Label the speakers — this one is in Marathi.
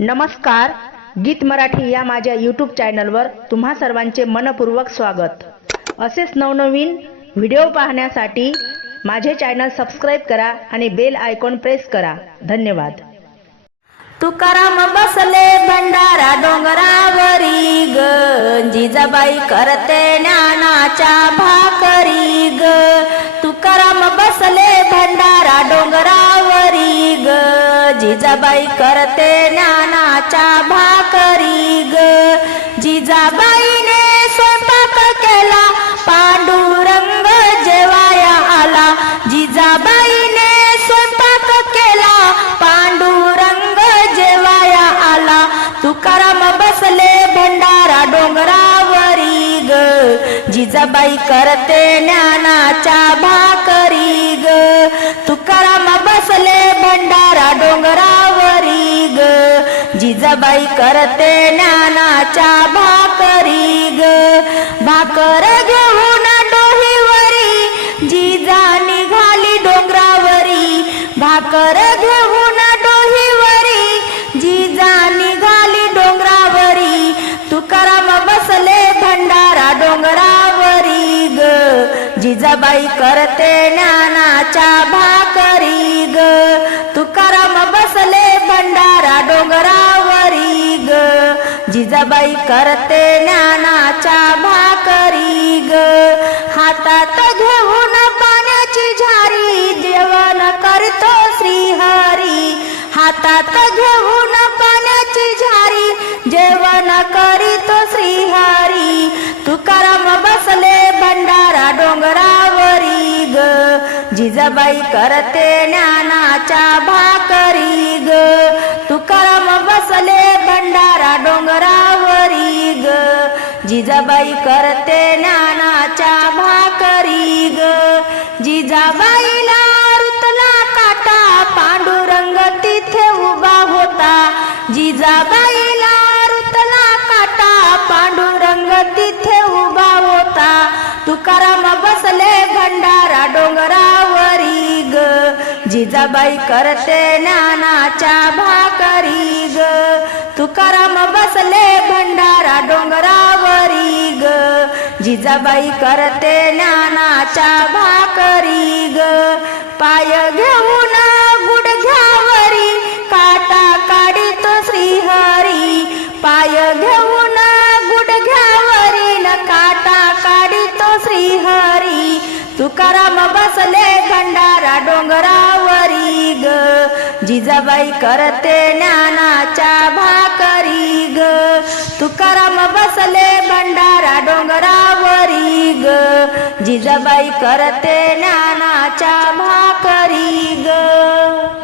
Speaker 1: नमस्कार गीत मराठी या माझ्या यूट्यूब चॅनलवर तुम्हा सर्वांचे मनपूर्वक स्वागत असेच नवनवीन व्हिडिओ पाहण्यासाठी माझे चॅनल सबस्क्राईब करा आणि बेल आयकॉन प्रेस करा धन्यवाद
Speaker 2: तुकाराम बसले भंडारा डोंगरावरी ग जिजाबाई करते ज्ञानाच्या भाकरी ग जिजाबाई करते ज्ञानाच्या भाकरी ग जिजाबाईने स्वयंपाक केला पांडुरंग जेवाया आला जिजाबाईने स्वयंपाक केला पांडुरंग जेवाया आला तुकाराम बसले भंडारा डोंगरावरी ग जिजाबाई करते ज्ञानाच्या भाकरी जिजाबाई करते ज्ञानाच्या भाकरी ग भाकर घेऊन डोहीवरी जिजा घाली डोंगरावरी भाकर घेऊन डोहीवरी जिजा निघाली डोंगरावरी तुकाराम बसले भंडारा डोंगरावरी ग जिजाबाई करते ज्ञानाच्या जिजाबाई करते ज्ञानाच्या भाकरी ग हातात घेऊन पाण्याची झारी जेवण करतो श्रीहरी हातात घेऊन पाण्याची झारी जेवण करीतो श्रीहरी तुकाराम बसले भंडारा डोंगरावरी ग जिजाबाई करते ज्ञानाच्या भाकरी ग तुकाराम बसले जिजाबाई करते ज्ञानाच्या भाकरी ग जिजाबाईला रुतला काटा पांडुरंग तिथे उभा होता जिजाबाईला रुतला काटा पांडुरंग तिथे उभा होता तुकाराम बसले भंडारा डोंगरावरी ग जिजाबाई करते ज्ञानाच्या भाकरी ग तुकाराम बसले भंडारा डोंगरा नबाई करते ज्ञानाच्या भाकरी ग पाय घेऊन गुडघ्यावरी काटा काढित श्रीहरी पाय घेऊन गुडघ्यावरी न काटा काढित श्रीहरी तुकाराम बसले खंडारा डोंगरावरी ग जिजाबाई करते ज्ञानाच्या भाकरी ग तुकाराम बसले भंडारा डोंगरा ग जिजाबाई करते ज्ञानाच्या भाकरी ग